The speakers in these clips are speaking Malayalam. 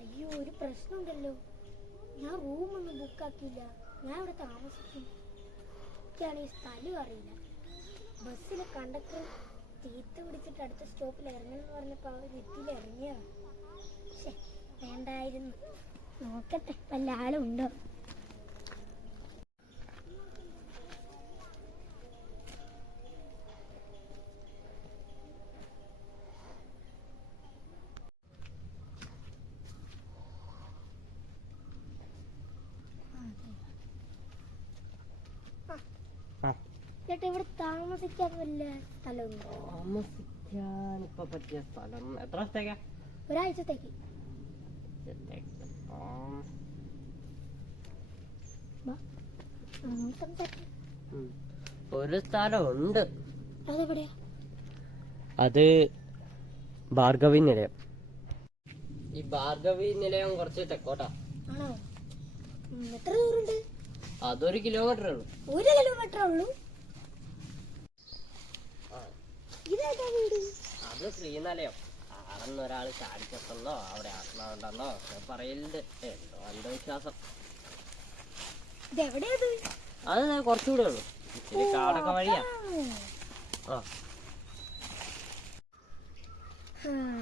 അയ്യോ, ഒരു പ്രശ്നമുണ്ടല്ലോ. ഞാൻ റൂമൊന്നും ബുക്കാക്കിയില്ല. ഞാൻ ഇവിടെ താമസിക്കും. എനിക്കാണെങ്കിൽ സ്ഥലം അറിയില്ല. ബസ്സിലെ കണ്ടക്ടർ തീറ്റ പിടിച്ചിട്ട് അടുത്ത സ്റ്റോപ്പിൽ ഇറങ്ങണമെന്ന് പറഞ്ഞപ്പോൾ അവർ എത്തിയിൽ ഇറങ്ങിയതാണ്. പക്ഷേ വേണ്ടായിരുന്നു. നോക്കട്ടെ വല്ല ആളും ഉണ്ടോ. ചേട്ടാ, ഇവിടെ താമസിക്കാൻ വല്ല സ്ഥലമുണ്ടോ? താമസിക്കാൻ ഇപ്പൊ പറ്റിയ സ്ഥലം എത്ര ദിവസത്തേക്കാ? ഒരാഴ്ചത്തേക്ക്. ഒരു സ്ഥലമുണ്ട്. അതെവിടെയാ? അത് ഭാർഗവി നിലയം. ഈ ഭാർഗവി നിലയം കുറച്ച് തെക്കോട്ടാ. ആണോ? എത്ര ദൂരമുണ്ട്? അതൊരു കിലോമീറ്റർ ഉള്ളു. 1 കിലോമീറ്റർ ഉള്ളൂ? ഇതേതാ വീട്? അത് ശ്രീനിലയം. ആണെന്ന് ഒരാൾ ചാടിച്ചെന്നോ അവിടെ ആത്മാവുണ്ടെന്നോ പറയലുണ്ട്. എന്തോ അന്ധവിശ്വാസം. ഇതെവിടെയത്? അത് കുറച്ചുകൂടെ ഉള്ളു. ഇത്തിരി കാടൊക്കെ വഴിയാ.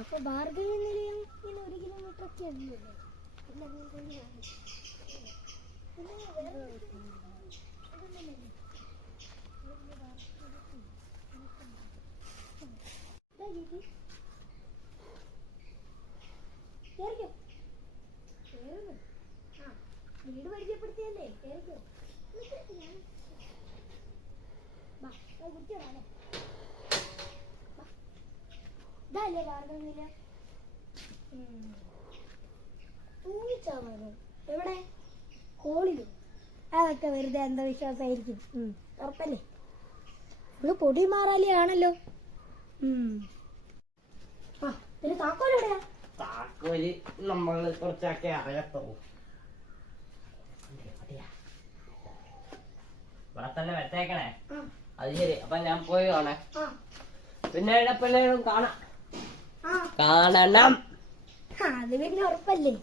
അപ്പൊ ഭാർഗവി നിലയം 1 കിലോമീറ്റർ ഒക്കെ ഉള്ളൂ. വീട് പരിചയപ്പെടുത്തിയല്ലേ? ഇതല്ലേ ഭാർഗവിയില്ല? തൂങ്ങിച്ചാവാനോ? എവിടെ? ഹോളിലോ? അതൊക്കെ വെറുതെ അന്ധവിശ്വാസമായിരിക്കും. ഉറപ്പല്ലേ? നമ്മള് പൊടി മാറാലിയാണല്ലോ. പിന്നെ താക്കോൽ എവിടെയാ? താക്കോല് നമ്മള് കുറച്ചൊക്കെ അറിയത്തുള്ളൂ. ഇവിടെ തന്നെ വെച്ചേക്കണേ. അത് ശരി. അപ്പൊ ഞാൻ പോയി കാണേ. പിന്നെ എപ്പോഴും കാണണം. അത് പിന്നെ ഉറപ്പല്ലേ?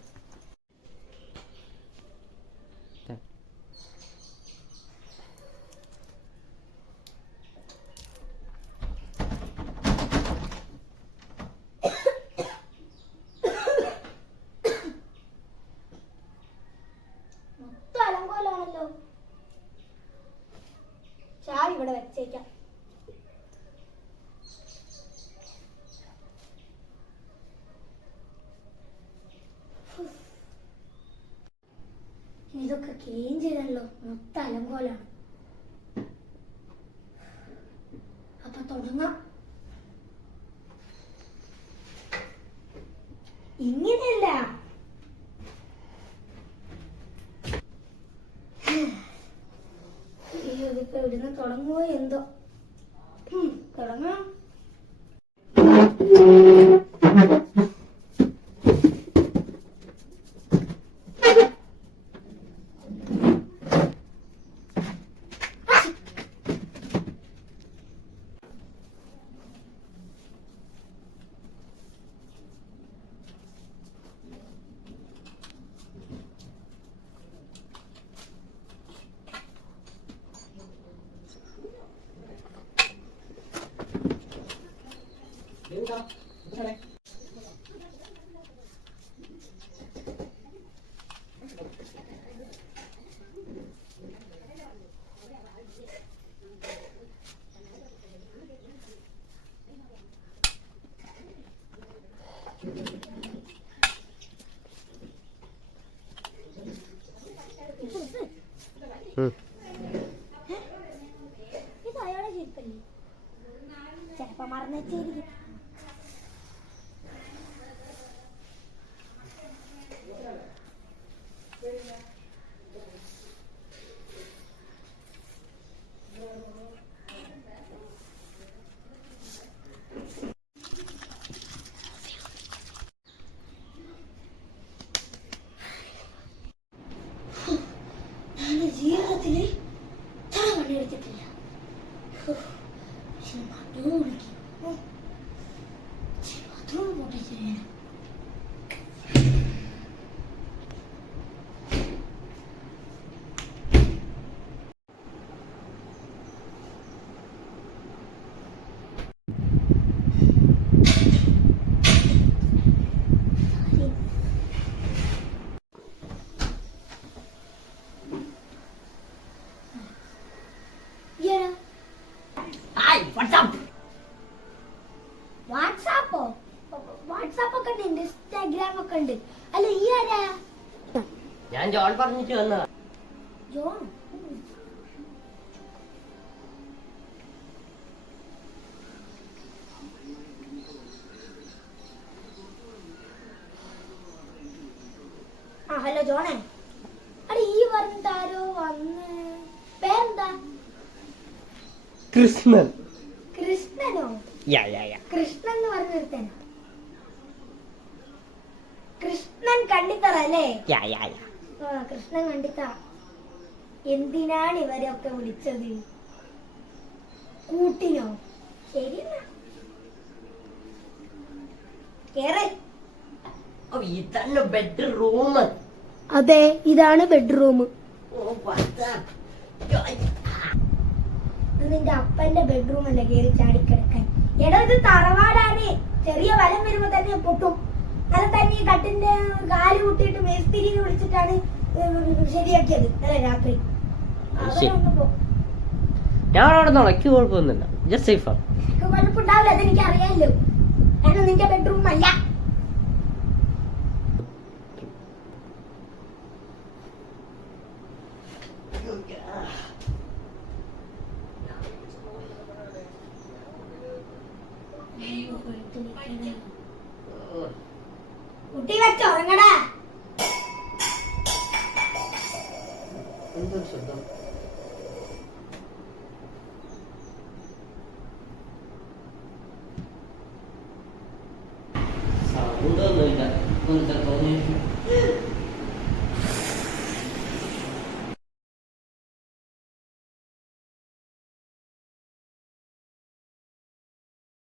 മൊത്തം അലങ്കോലാണല്ലോ. ചാവി ഇവിടെ വെച്ചേക്കാം. ഇതൊക്കെ ക്ലീൻ ചെയ്തല്ലോ. മൊത്തം അലങ്കോലാണ്. അപ്പൊ തുടങ്ങാം. ഇങ്ങനെയല്ല. ഇതിപ്പോ ഇവിടുന്ന് തുടങ്ങുമോ എന്തോ. തുടങ്ങാം. ഇത് അയാളെ ചെരുപ്പല്ലേ? ചിലപ്പോ മറന്നേച്ചായിരിക്കും. ജീവിതത്തില് ഹായ് വാട്സ്ആപ്പ്. വാട്സാപ്പോ? വാട്സാപ്പ് ഒക്കെ ഉണ്ട്, ഇൻസ്റ്റാഗ്രാം ഒക്കെ ഉണ്ട്. അല്ല ഈ ആരാ? ഞാൻ ജോൺ പറഞ്ഞിട്ട് വന്നതാ. ജോൺ? ആ ഹലോ ജോണേ. അടെ ഈ പറഞ്ഞിട്ടാരോ വന്ന്. പേരെന്താ? കൃഷ്ണൻ. കൃഷ്ണനോ? കൃഷ്ണൻ എന്ന് പറഞ്ഞിരുത്തനോ? കൃഷ്ണൻ കണ്ടിത്തറ അല്ലേ? ആ കൃഷ്ണൻ കണ്ടിത്തറ. എന്തിനാണ് ഇവരെയൊക്കെ വിളിച്ചത്? കൂട്ടിനോ? ശരി കേറ്. ഇതാണ് ബെഡ്റൂം. അതെ, ഇതാണ് ബെഡ്റൂം. നിന്റെ അപ്പന്റെ ബെഡ്റൂം അല്ലേ കേറി ചാടിക്കിടക്കാൻ? എടാ ഇത് തറവാടാണ്. ചെറിയ വലം വരുമ്പോ തന്നെ പൊട്ടും. അത് തന്നെ ഈ കട്ടിന്റെ കാല് കൂട്ടിയിട്ട് മേസ്തിരിനെ വിളിച്ചിട്ടാണ് ശരിയാക്കിയത് അല്ലെ രാത്രി. ഞാൻ അവിടെ നടക്കി കുഴപ്പമൊന്നുമില്ല. ജസ്റ്റ് സേഫാ. കുഴപ്പമുണ്ടാവില്ല, അതെനിക്ക് അറിയാമല്ലോ. കാരണം നിന്റെ ബെഡ്റൂം അല്ല. കുട്ടി വെച്ചോ ഉറങ്ങടാ. എന്തൊരു ശബ്ദം?